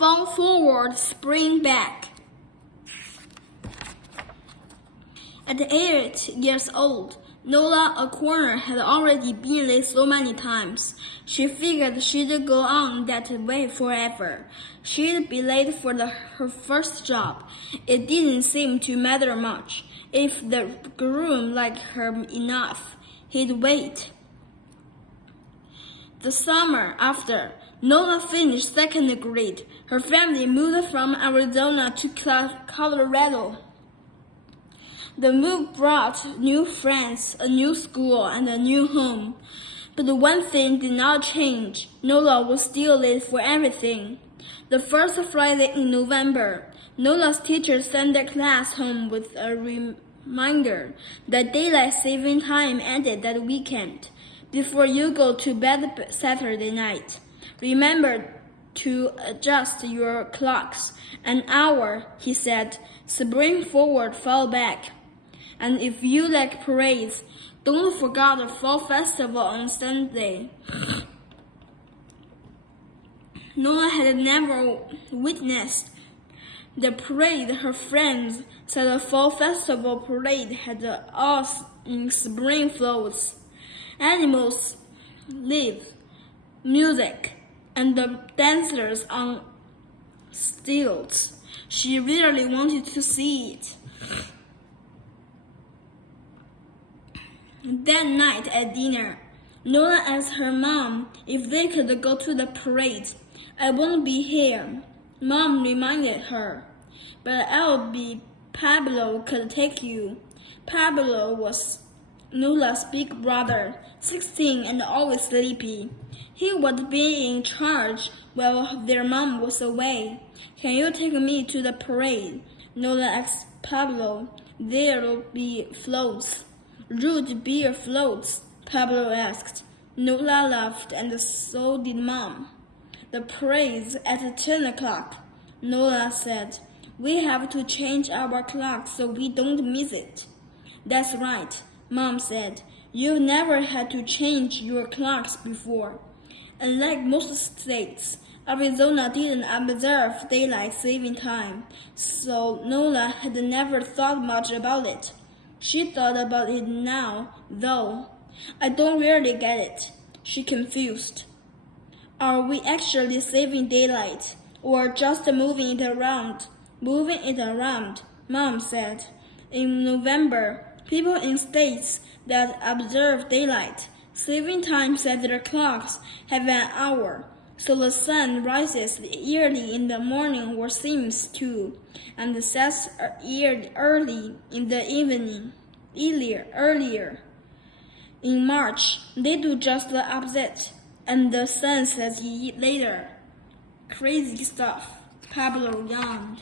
fall forward, spring back. At 8 years old, Nola O'Connor had already been late so many times. She figured she'd go on that way forever. She'd be late for her first job. It didn't seem to matter much. If the groom liked her enough, he'd wait. The summer after, Nola finished second grade. Her family moved from Arizona to Colorado. The move brought new friends, a new school, and a new home. But one thing did not change. Nola was still late for everything. The first Friday in November, Nola's teacher sent the class home with a reminder that daylight saving time ended that weekend. Before you go to bed Saturday night, remember to adjust your clocks. An hour, he said. Spring forward, fall back. And if you like parades, don't forget the fall festival on Sunday. Nola had never witnessed the parade. Her friends said the fall festival parade had us in spring floats, animals, leaves, music, and the dancers on stilts. She really wanted to see it. That night at dinner, Nola asked her mom if they could go to the parade. I won't be here, Mom reminded her. But I'll be. Pablo could take you. Pablo was Nola's big brother, 16 and always sleepy. He would be in charge while their mom was away. Can you take me to the parade? Nola asked Pablo. There'll be floats. Root beer floats, Pablo asked. Nola laughed, and so did Mom. The parade's at 10 o'clock, Nola said. We have to change our clock so we don't miss it. That's right, Mom said. You've never had to change your clocks before. Unlike most states, Arizona didn't observe daylight saving time, so Nola had never thought much about it. She thought about it now, though. I don't really get it, she confused. Are we actually saving daylight, or just moving it around? Moving it around, Mom said. In November, people in states that observe daylight saving time set their clocks have an hour, so the sun rises early in the morning or seems to, and sets early in the evening, earlier. In March, they do just the opposite, and the sun sets later. Crazy stuff, Pablo yawned.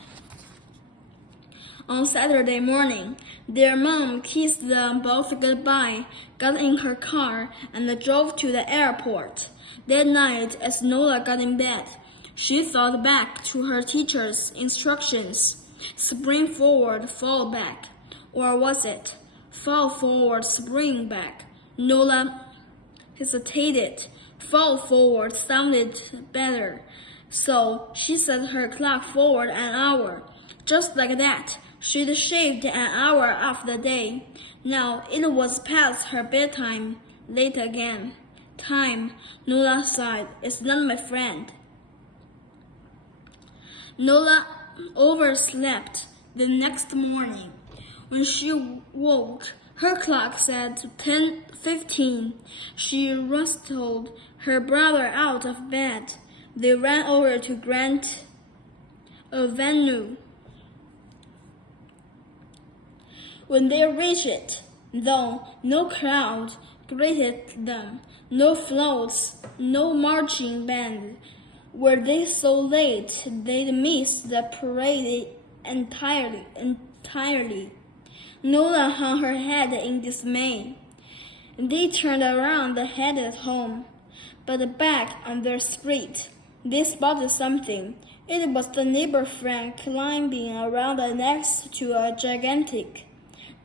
On Saturday morning, their mom kissed them both goodbye, got in her car, and drove to the airport. That night, as Nola got in bed, she thought back to her teacher's instructions. Spring forward, fall back. Or was it fall forward, spring back? Nola hesitated. Fall forward sounded better, so she set her clock forward an hour. Just like that, she'd shaved an hour off the day. Now it was past her bedtime. Late again. Time, Nola sighed, is not my friend. Nola overslept the next morning. When she woke, her clock said 10:15. She rustled her brother out of bed. They ran over to Grant Avenue. When they reached it, though, no crowd greeted them, no floats, no marching band. Were they so late they'd missed the parade entirely? Nola hung her head in dismay. They turned around and headed home. But back on their street, they spotted something. It was the neighbor friend climbing around next to a gigantic,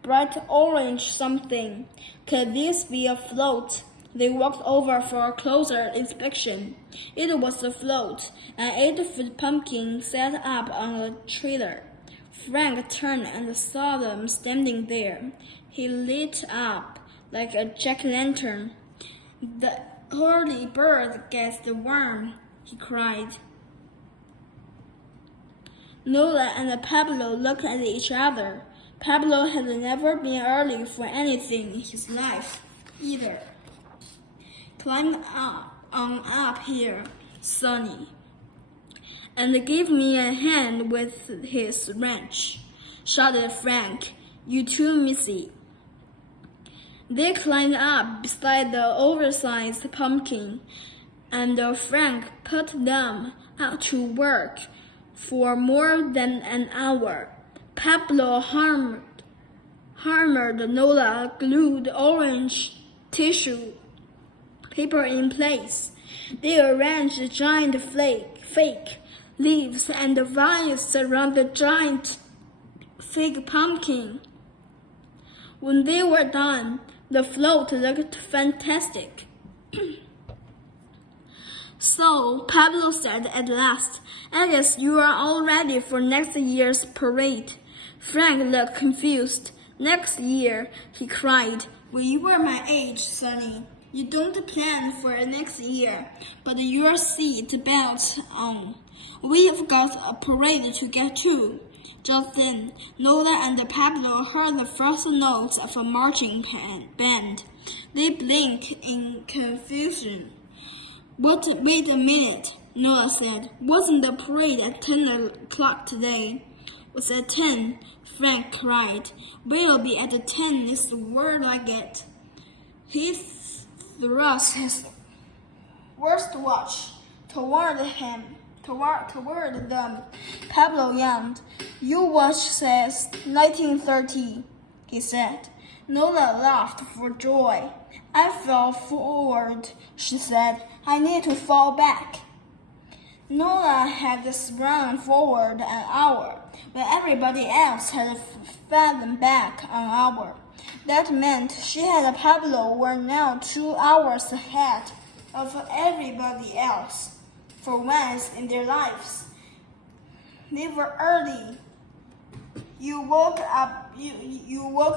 bright orange something. Could this be a float? They walked over for a closer inspection. It was a float, an 8-foot pumpkin set up on a trailer. Frank turned and saw them standing there. He lit up like a jack-o'-lantern. "The early bird gets the worm," he cried. Nola and Pablo looked at each other. Pablo had never been early for anything in his life, either. "Climb on up here, Sonny, and give me a hand with his wrench," shouted Frank. "You too, Missy." They climbed up beside the oversized pumpkin, and Frank put them out to work for more than an hour. Pablo hammered Nola, glued orange tissue paper in place. They arranged giant fake leaves and vines around the giant fake pumpkin. When they were done, the float looked fantastic. "So," Pablo said at last, "I guess you are all ready for next year's parade." Frank looked confused. "Next year?" he cried. "When you were my age, Sonny, you don't plan for next year, but your seat belts on. We've got a parade to get to." Just then, Nola and Pablo heard the first notes of a marching band. They blinked in confusion. Wait a minute," Nola said. "Wasn't the parade at 10 o'clock today?" "Was at 10, Frank cried. "We'll be at 10 is the word I get." He thrust his wristwatch toward them. Pablo yawned. "Your watch says 19:30, he said. Nola laughed for joy. "I fell forward," she said. "I need to fall back." Nola had sprung forward an hour, when everybody else had fallen back an hour. That meant she and Pablo were now 2 hours ahead of everybody else. For once in their lives, they were early. You woke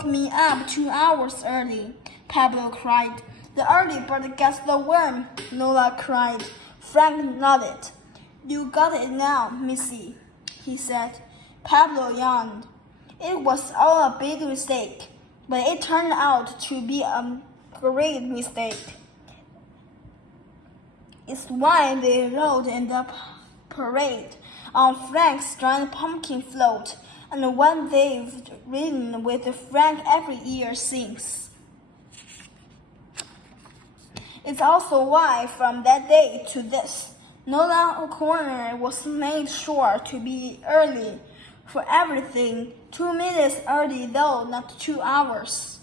me up 2 hours early," Pablo cried. "The early bird gets the worm," Nola cried. Frank nodded. "You got it now, Missy," he said. Pablo yawned. It was all a big mistake, but it turned out to be a great mistake. It's why they rode in the parade on Frank's giant pumpkin float, and one they've ridden with Frank every year since. It's also why, from that day to this, Nola O'Connor was made sure to be early for everything, 2 minutes early though, not 2 hours.